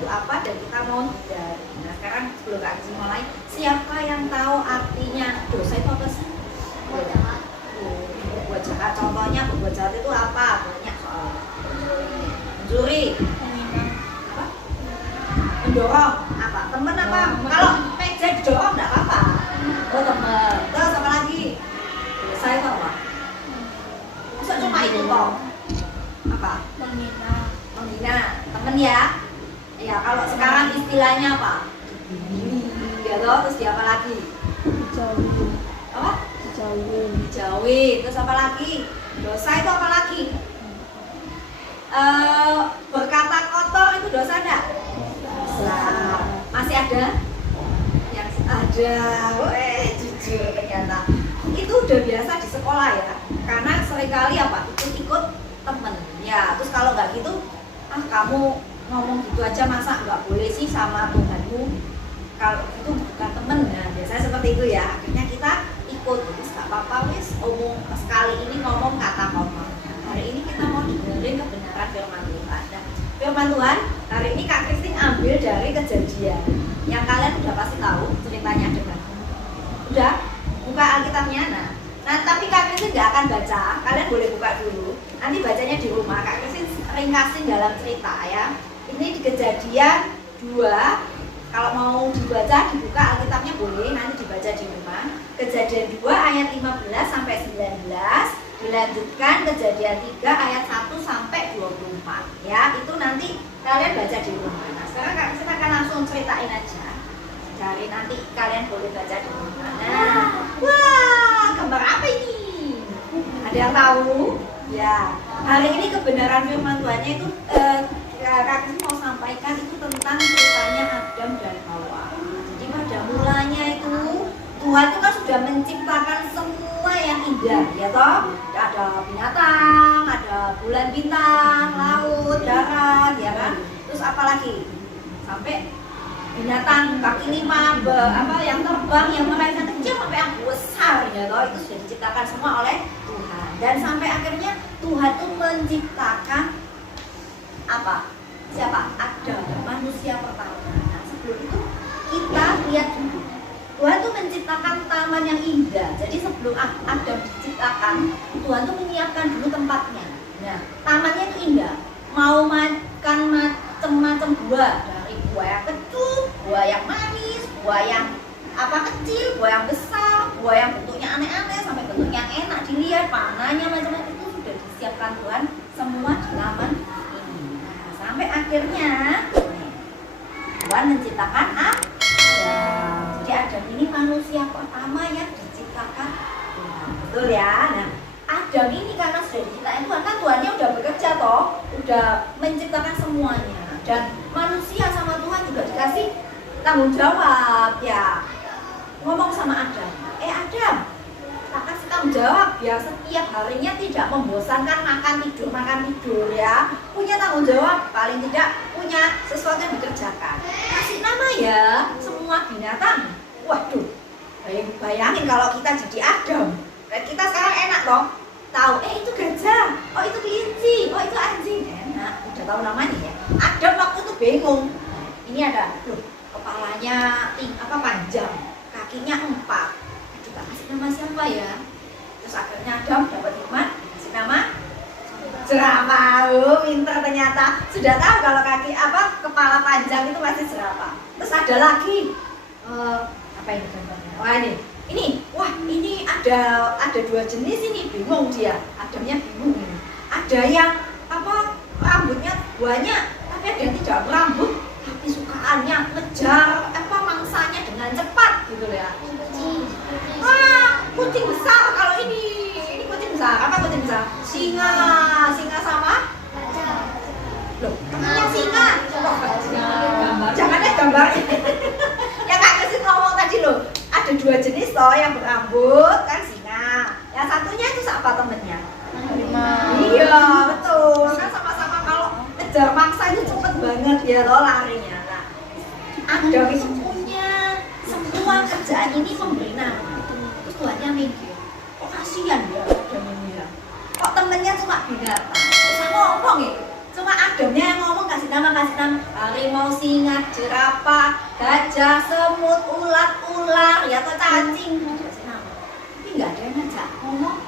itu apa dan kita mau hindari. Nah sekarang sebelum Kak Kris mulai, siapa yang tahu artinya dosa itu apa sih? Buat jahat. Berbuat jahat, contohnya berbuat jahat itu apa? Banyak soal mencuri, apa? Mendorong, apa? Temen apa? Kalau meja didorong nggak apa-apa. Oh temen. Terus apa lagi? Dosa itu apa? Masa cuma itu kok? Apa? Menghina temen ya. Ya kalau sekarang istilahnya apa? Ya loh, terus dia apa lagi? Dijauhin. Apa? Dijauhi. Terus apa lagi? Dosa itu apa lagi? Berkata kotor itu dosa enggak? Dosa. Masih ada? Yang ada. Jujur ternyata. Itu udah biasa di sekolah ya. Karena seringkali apa? Ikut-ikut temen. Ya, terus kalau nggak gitu, kamu ngomong gitu aja masa nggak boleh sih sama Tuhanmu? Kalau itu bukan temen. Nah, biasanya seperti itu ya. Akhirnya kita ikut, terus nggak apa-apa wis omong sekali ini ngomong kata kotor. Hari ini kita mau dengerin kebenaran firman Tuhan. Nah, firman Tuhan hari ini Kak Christine ambil dari Kejadian yang kalian udah pasti tahu ceritanya dengan. Udah buka Alkitabnya. Nah tapi Kak Christine nggak akan baca, kalian boleh buka dulu. Nanti bacanya di rumah. Kak Christine ringkasin dalam cerita ya. Ini di Kejadian 2. Kalau mau dibaca, dibuka Alkitabnya boleh, nanti dibaca di rumah. Kejadian 2 ayat 15 sampai 19, dilanjutkan Kejadian 3 ayat 1 sampai 24. Ya, itu nanti kalian baca di rumah. Nah, sekarang kita akan langsung ceritain aja. Dari nanti kalian boleh baca di rumah. Nah, wah, gambar apa ini? Ada yang tahu? Ya, hari ini kebenaran firman Tuhannya itu Kak Kris mau sampaikan itu tentang ceritanya Adam dan Hawa. Jadi pada mulanya itu Tuhan itu kan sudah menciptakan semua yang indah, ya toh? Ada binatang, ada bulan bintang, laut, darat, ya kan? Terus apa lagi? Sampai binatang kaki 5, yang terbang, yang mereka kecil sampai yang besar, ya toh? Itu sudah diciptakan semua oleh Tuhan. Dan sampai akhirnya Tuhan itu menciptakan apa? Siapa? Adam, manusia pertama. Nah, sebelum itu kita lihat dulu. Tuhan tuh menciptakan taman yang indah. Jadi sebelum Adam diciptakan, Tuhan tuh menyiapkan dulu tempatnya. Nah, tamannya itu indah. Mau makan macam-macam buah, dari buah yang kecut, buah yang manis, buah yang kecil, buah yang besar, buah yang bentuknya aneh-aneh sampai bentuknya enak dilihat, warnanya macam-macam itu sudah disiapkan Tuhan semua di taman. Sampai akhirnya Tuhan menciptakan Adam. Jadi Adam ini manusia pertama yang diciptakan Tuhan. Betul ya? Nah, Adam ini karena sudah diciptakan Tuhan, kan Tuhannya udah bekerja toh, udah menciptakan semuanya. Dan manusia sama Tuhan juga dikasih tanggung jawab ya. Ngomong sama Adam, Adam, tak kasih tanggung jawab ya, setiap harinya tidak membosankan makan tidur ya, punya tanggung jawab, paling tidak punya sesuatu yang dikerjakan. Kasih nama ya semua binatang. Waduh, bayangin kalau kita jadi Adam, kita sekarang enak loh, tahu itu gajah, oh itu kelinci, oh itu anjing, enak, udah tahu namanya ya. Adam waktu itu bingung, ini ada kepalanya panjang, kakinya 4. Kita kasih nama siapa ya? Terus akhirnya Adam dapat hikmat, kasih nama jerapah. Pinter ternyata, sudah tahu kalau kepala panjang itu pasti jerapah. Terus ada lagi apa ini contohnya? Wah ini ada 2 jenis ini, bingung dia. Adamnya bingung ini. Ada yang rambutnya banyak, tapi ada yang tidak berambut, tapi sukaannya ngejar mangsanya dengan cepat gitu ya. Kucing besar kalau ini kucing besar. Apa kucing besar? Singa sama loh, temennya singa. Jangan deh gambarnya. Ya Kak Kris ngomong tadi loh, ada 2 jenis toh yang berambut kan singa. Yang satunya itu siapa temennya? Harimau. Iya betul. Kan sama-sama kalau ngejar mangsa itu cepet banget ya loh larinya. Nah, Adam itu punya semua kerjaan ini memberi nama. Terus Tuhannya mikir, kok kasihan ya Adam ini ya, kok temennya cuma binatang, bisa ngomong ya, cuma Adamnya yang ngomong kasih kasih nama harimau, singa, jerapah, gajah, semut, ular, ya atau cacing, kasih nama. Tapi nggak ada yang ngajak ngomong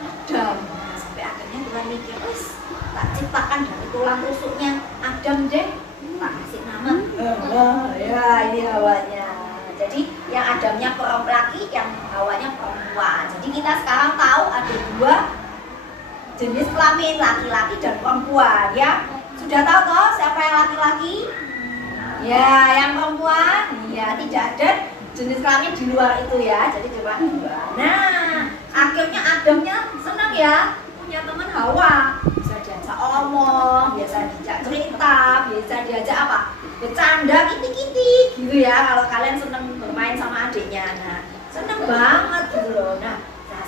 Adam. Nah, sampai akhirnya Tuhan mikir, wis tak ciptakan dari tulang rusuknya Adam deh, tak kasih nama. Ya ini Hawanya. Jadi yang Adamnya laki, yang Hawanya perempuan. Jadi kita sekarang tahu ada dua jenis kelamin, laki-laki dan perempuan, ya. Sudah tahu toh siapa yang laki-laki? Ya, yang perempuan. Ya, tidak ada jenis kelamin di luar itu ya. Jadi cuma dua. Nah, akhirnya Adamnya senang ya punya teman Hawa. Bisa diajak omong, biasa diajak cerita, bisa diajak apa? Bercanda, kitik-kitik gitu ya. Kalau kalian senang bermain sama adiknya, nah senang banget gitu loh. Nah,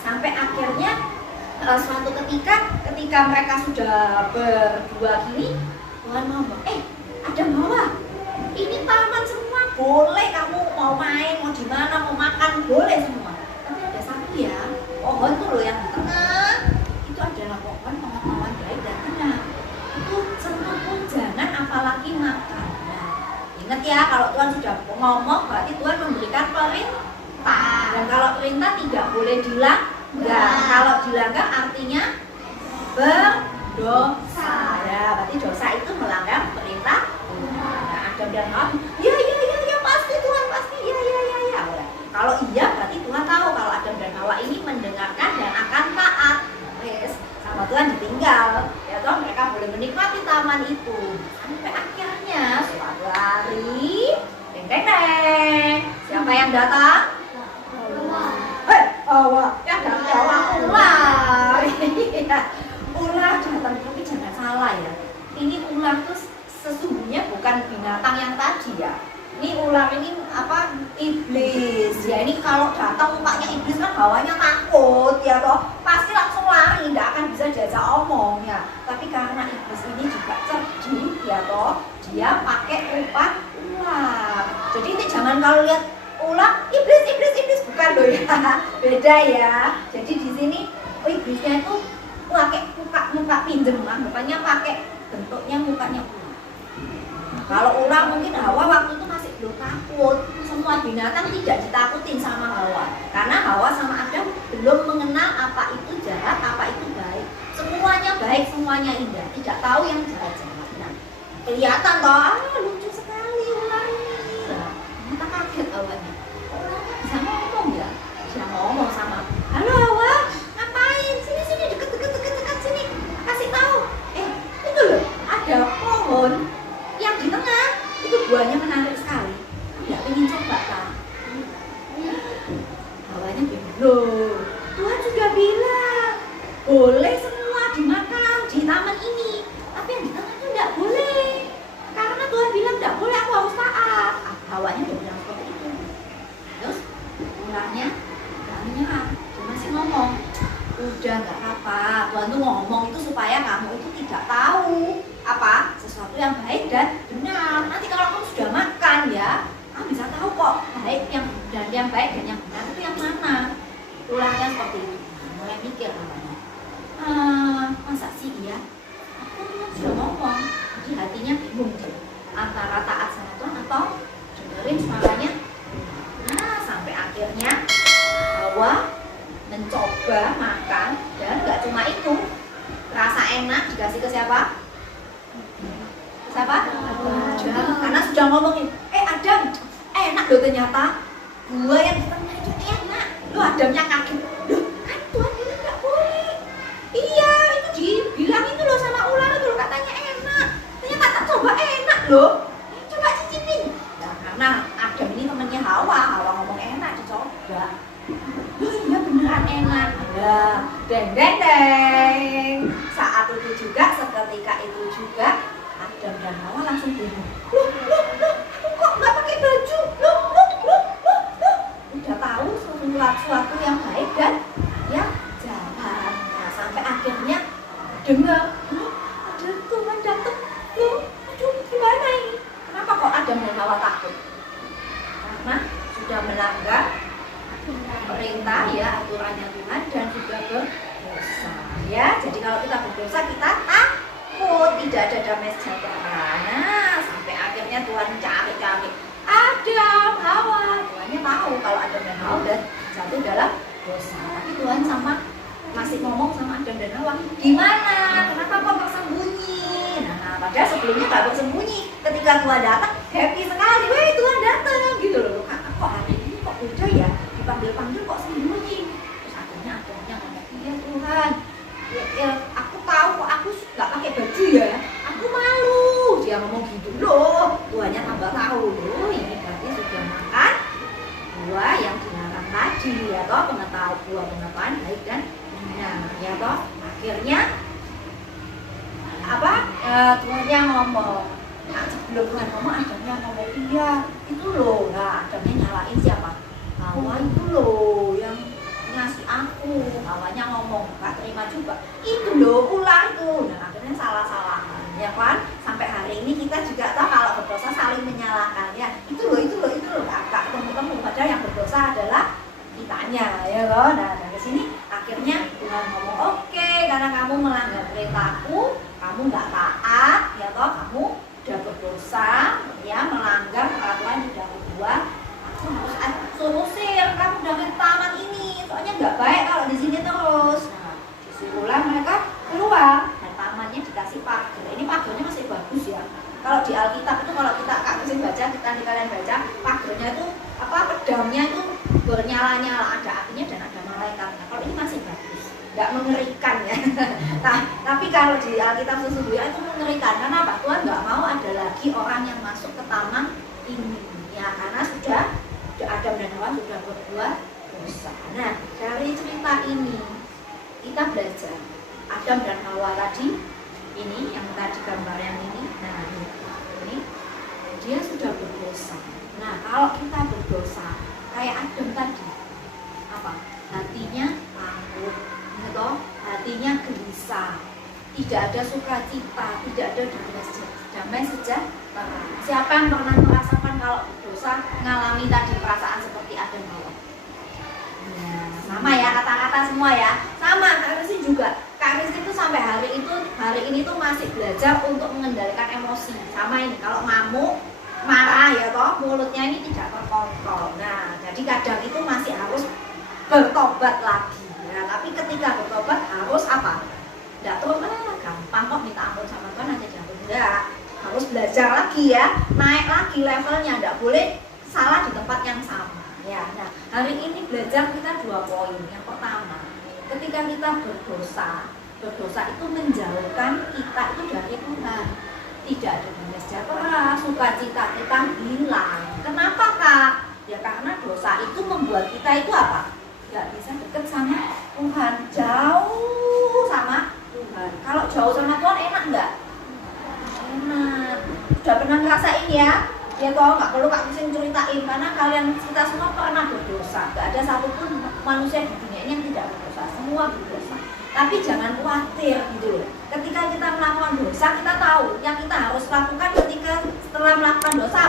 sampai akhirnya suatu ketika mereka sudah berdua gini, Tuhan ngomong, Adam Hawa, ini taman semua, boleh kamu mau main, mau di mana, mau makan, boleh semua. Tapi ada satu ya, pohon tuh loh yang di tengah, itu adalah pohon pengetahuan baik dan benar. Itu sentuh pun jangan, apalagi makan. Nah, ingat ya, kalau Tuhan sudah ngomong, berarti Tuhan memberikan perintah. Dan kalau perintah tidak boleh dilanggar. Kalau dilanggar artinya berdosa. Ya, berarti dosa itu melanggar perintah. Nah, Adam dan Hawa, ya pasti Tuhan, pasti ya. Kalau iya berarti Tuhan tahu kalau Adam dan Hawa ini mendengarkan dan akan taat. Wes, sama Tuhan ditinggal. Ya toh mereka boleh menikmati taman itu. Sampai akhirnya suatu hari, deng. Siapa yang datang? Hawa, yang datang Hawa, ular. Ular datang, tapi jangan salah ya. Ini ular tuh sesungguhnya bukan binatang yang tadi ya. Ini ular ini apa? Iblis. Ya ini kalau datang mukanya iblis kan Hawanya takut ya toh. Pasti langsung lari, tidak akan bisa diajak omong ya. Tapi karena iblis ini juga cerdik ya toh, dia pakai rupa ular. Jadi ini jangan kalau lihat ular iblis bukan loh ya. Beda ya. Jadi di sini iblisnya itu pakai muka pinjem, anggapannya pakai bentuknya mukanya ular. Kalau ular mungkin Hawa waktu itu masih belum takut. Semua binatang tidak ditakutin sama Hawa, karena Hawa sama Adam belum mengenal apa itu jahat, apa itu baik. Semuanya baik, semuanya indah, tidak tahu yang jahat-jahat. Nah, kelihatan toh, lucu sekali ular ini. Nah, kita kaget Hawanya. Ularnya bisa ngomong ya? Bisa ngomong sama, halo Hawa, ngapain? Sini deket sini. Kasih tahu. Itu loh, ada pohon yang di tengah itu buahnya menarik sekali. Nggak ingin coba kan? Hawanya bilang, loh, Tuhan sudah bilang boleh semua dimakan di taman ini, tapi yang di tengah itu nggak boleh. Karena Tuhan bilang nggak boleh, aku harus taat. Hawanya udah bilang seperti itu. Terus ularnya nggak menyerah, dia masih ngomong, udah nggak apa-apa. Tuhan tuh ngomong itu supaya kamu itu tidak tahu apa sesuatu yang baik dan benar. Nanti kalau kamu sudah makan ya, kamu bisa tahu kok baik yang baik dan yang benar itu yang mana. Ularnya seperti itu. Mulai mikir namanya. Masa sih ya? Aku kan sudah ngomong. Jadi hatinya bingung dia. Antara taat sama Tuhan atau dengerin suaranya. Nah, sampai akhirnya Hawa mencoba makan dan nggak cuma itu. Rasa enak dikasih ke siapa? Siapa? Adam. Karena sudah ngomongin, Adam, enak loh ternyata. Buah yang di tengah itu enak. Loh, Adamnya kaget. Loh, kan Tuhan bilang nggak boleh. Iya, itu dibilang itu loh sama ular itu loh, katanya enak. Ternyata tak coba enak loh. Coba cicipin. Nah, karena Adam ini temannya Hawa ngomong enak, dicoba. Loh, iya beneran enak. Ya, deng. Saat itu juga, seketika itu juga, Adam dan Hawa langsung bingung. Loh, aku kok nggak pakai baju? Loh. Udah tahu sesuatu yang baik dan yang jahat. Nah, sampai akhirnya dengar, ada Tuhan datang. Loh, aduh gimana ini? Kenapa kok Adam dan Hawa takut? Karena sudah melanggar perintah ya, aturannya Tuhan dan juga berdosa. Ya, jadi kalau kita berdosa kita takut, tidak ada damai sejahtera. berdosa. Tapi Tuhan masih ngomong sama Adam dan Hawa, gimana? Kenapa kok bersembunyi? Nah, padahal sebelumnya nggak bersembunyi. Ketika Tuhan datang, happy sekali, weh Tuhan datang gitu loh. Kok hari ini kok beda ya? Dipanggil-panggil kok sembunyi. Terus akhirnya Adamnya ngomong, iya Tuhan, ya aku tahu kok aku nggak pakai baju ya. Aku malu. Dia ngomong gitu loh. Tuhannya tambah tahu loh, ini berarti sudah makan buah yang dilarang tadi ya toh, buah pengetahuan baik dan benar ya toh. Akhirnya Tuhannya ngomong, nah, sebelum Tuhan ngomong Adamnya ngomong, iya itu loh. Nah, Adamnya nyalain siapa? Hawa itu loh yang ngasih aku. Hawanya ngomong, gak terima juga, itu loh ular tuh. Nah, akhirnya salah-salahan ya kan. Sampai hari ini kita juga tahu kalau berdosa saling menyalahkan ya. Itu loh gak ketemu-temu, padahal yang berdosa adalah kitanya ya loh. Nah, dari sini akhirnya Tuhan ngomong, oke, karena kamu melanggar perintahku, kamu nggak taat ya toh, kamu udah berdosa ya, melanggar peraturan yang sudah dibuat, aku harus suruh usir kamu dari taman ini, soalnya nggak baik kalau di sini terus. Nah, disuruhlah mereka keluar dan tamannya dikasih pagar. Ini pagarnya masih bagus ya. Kalau di Alkitab itu, kalau kita kasih baca, kalian baca, pagarnya itu pedangnya itu bernyala-nyala, ada apinya dan ada malaikatnya. Kalau ini masih bagus, nggak mengerikan ya. Nah, tapi kalau di Alkitab sesungguhnya itu mengerikan. Kenapa? Tuhan nggak mau ada lagi orang yang masuk ke taman ini ya, karena sudah Adam dan Hawa sudah berbuat dosa. Nah, dari cerita ini kita belajar Adam dan Hawa tadi, ini yang tadi gambar yang ini, nah ini dia sudah berdosa. Nah, kalau kita berdosa kayak Adam tadi, hatinya takut gitu, hatinya gelisah, tidak ada sukacita, tidak ada damai sejahtera. Siapa yang pernah merasakan kalau berdosa mengalami tadi perasaan seperti Adam Hawa? Nah, sama ya, kata-kata semua ya, sama. Kak Rizky juga, Kak Rizky itu sampai hari ini tuh masih belajar untuk mengendalikan emosi. Sama ini, kalau ngamuk, marah ya toh, mulutnya ini tidak terkontrol. Nah, jadi kadang itu masih harus bertobat lagi ya. Tapi ketika bertobat harus tidak terus gampang kok minta ampun sama Tuhan aja jatuh, enggak. Harus belajar lagi ya, naik lagi levelnya, tidak boleh salah di tempat yang sama ya. Nah, hari ini belajar kita 2 poin. Yang pertama, ketika kita berdosa itu menjauhkan kita itu dari Tuhan. Tidak ada damai sejahtera, sukacita kita hilang. Kenapa Kak? Ya karena dosa itu membuat kita itu nggak bisa deket sama Tuhan, jauh sama Tuhan. Kalau jauh sama Tuhan enak nggak? Enak. Sudah pernah ngerasain ya? Ya toh, nggak perlu Kak Rizky ceritain, karena kita semua pernah berdosa. Nggak ada satupun manusia di dunia ini yang tidak berdosa, semua berdosa. Tapi jangan khawatir gitu loh. Ketika kita melakukan dosa, kita tahu yang kita harus lakukan ketika setelah melakukan dosa